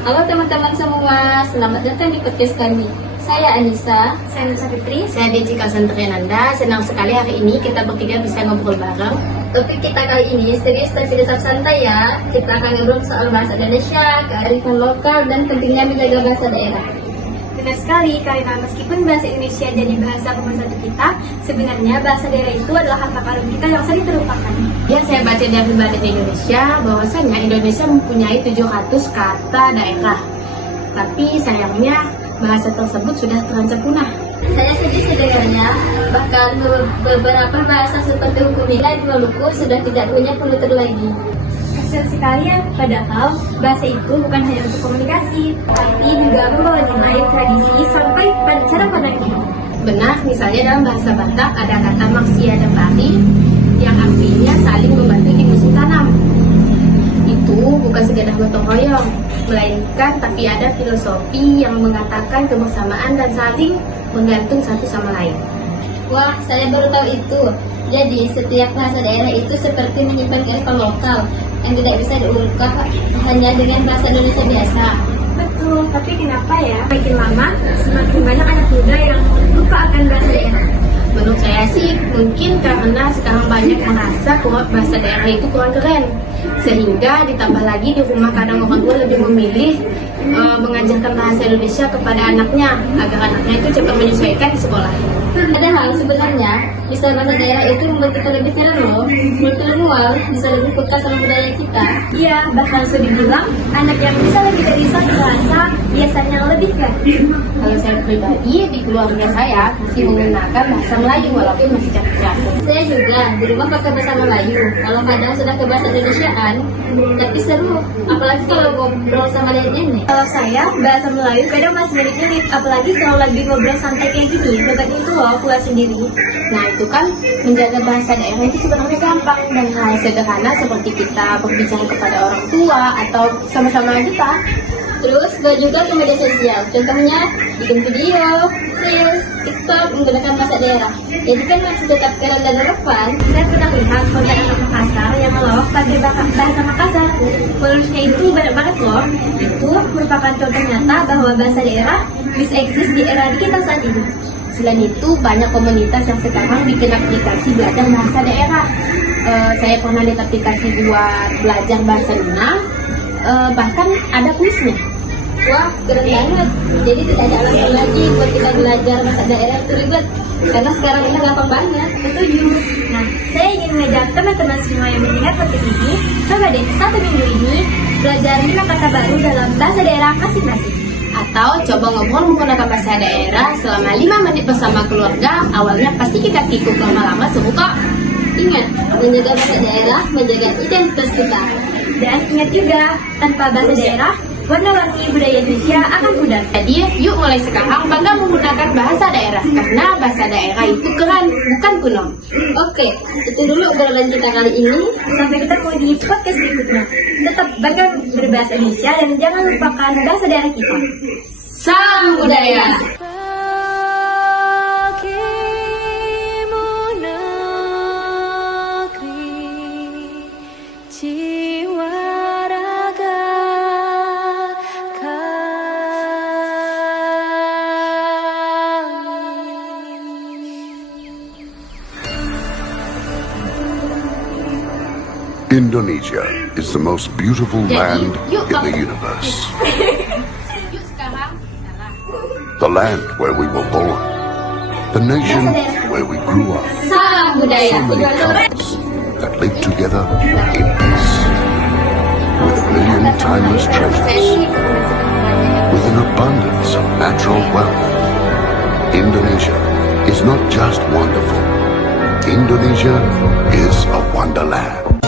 Halo teman-teman semua, selamat datang di podcast kami. Saya Anissa, Saya Nusa Fitri. Saya Deci Kasantriananda. Senang sekali hari ini kita bertiga bisa ngobrol bareng. topik kita kali ini serius tapi tetap santai ya. Kita akan ngobrol soal bahasa Indonesia, kearifan lokal, dan pentingnya menjaga bahasa daerah. Benar sekali, karena meskipun bahasa Indonesia jadi bahasa pemersatu kita, sebenarnya bahasa daerah itu adalah harta karun kita yang sering terlupakan. Ya, saya baca dari Badan Indonesia bahwasanya Indonesia mempunyai 700 kata daerah. Tapi sayangnya bahasa tersebut sudah terancam punah. Saya sedih sedengarnya, bahkan beberapa bahasa seperti hukum nilai di Maluku sudah tidak punya penutur lagi. Kasian sekali ya, padahal bahasa itu bukan hanya untuk komunikasi, tapi juga membawa nilai, tradisi, sampai pada cara pandang hidup. Benar, misalnya dalam bahasa Batak ada kata maksia dan pari yang artinya saling membantu di musim tanam. Itu bukan sekedar gotong royong, melainkan tapi ada filosofi yang mengatakan kebersamaan dan saling menggantung satu sama lain. Wah, saya baru tahu itu. Jadi, setiap bahasa daerah itu seperti menyimpan kearifan lokal yang tidak bisa diungkap hanya dengan bahasa Indonesia biasa. Betul, tapi kenapa ya? Makin lama, semakin banyak anak muda yang lupa akan bahasa daerah. Menurut saya sih mungkin karena sekarang banyak merasa bahwa bahasa daerah itu kurang keren, sehingga ditambah lagi di rumah kadang orang tua lebih memilih mengajarkan bahasa Indonesia kepada anaknya agar anaknya itu cepat menyesuaikan di sekolah. Padahal sebenarnya bisa bahasa daerah itu membuat kita lebih keren loh, multilingual, bisa lebih peka sama budaya kita. Iya, bahkan sudah dibilang anak yang bisa lebih dari satu bahasa biasanya lebih kreatif. Kalau saya pribadi di keluarga saya masih menggunakan bahasa Melayu walaupun masih campur-campur. Saya juga di rumah pakai bahasa Melayu. Kalau kadang sudah ke bahasa Indonesiaan, tapi seru. Apalagi kalau ngobrol sama nenek-nenek. Kalau saya, bahasa Melayu kadang masih nyelip-nyelip, apalagi kalau lagi ngobrol santai kayak gini, hebatnya itu loh, puas sendiri. Nah itu kan menjaga bahasa daerah itu sebenarnya gampang dan hal sederhana seperti kita berbicara kepada orang tua atau sama-sama kita. Terus gak juga ke media sosial, contohnya bikin video, reels, TikTok menggunakan bahasa daerah. Jadi kan masih tetap keren dan relevan. Saya pernah lihat konten anak Makassar yang melawak pakai bahasa Makassar. Followersnya itu banyak banget loh. Itu merupakan contoh nyata bahwa bahasa daerah bisa eksis di era digital saat ini. Selain itu banyak komunitas yang sekarang bikin aplikasi belajar bahasa daerah. Saya pernah lihat aplikasi buat belajar bahasa Minang, bahkan ada kuisnya. Wah, keren banget. Jadi tidak ada alasan lagi buat kita belajar bahasa daerah itu ribet. Karena sekarang ini gampang banget. Setuju. Nah, saya ingin mengajak teman-teman semua yang mendengar podcast ini, coba deh 1 minggu ini belajar 5 kata baru dalam bahasa daerah masing-masing. Atau coba ngobrol menggunakan bahasa daerah selama 5 menit bersama keluarga. Awalnya pasti kita kikuk, lama-lama seru kok. Ingat, menjaga bahasa daerah, menjaga identitas kita. Dan ingat juga, tanpa bahasa daerah, warna-warni budaya Indonesia akan pudar. Jadi yuk mulai sekarang bangga menggunakan bahasa daerah karena bahasa daerah itu keren, bukan kuno. Oke, itu dulu obrolan kita kali ini. Sampai ketemu di podcast berikutnya. Tetap bangga berbahasa Indonesia dan jangan lupakan bahasa daerah kita. Salam budaya. Indonesia is the most beautiful land in the universe. Yuk sekarang. The land where we were born. The nation where we grew up. Salam budaya. So many cultures that live together in peace. With a million timeless treasures. With an abundance of natural wealth. Indonesia is not just wonderful. Indonesia is a wonderland.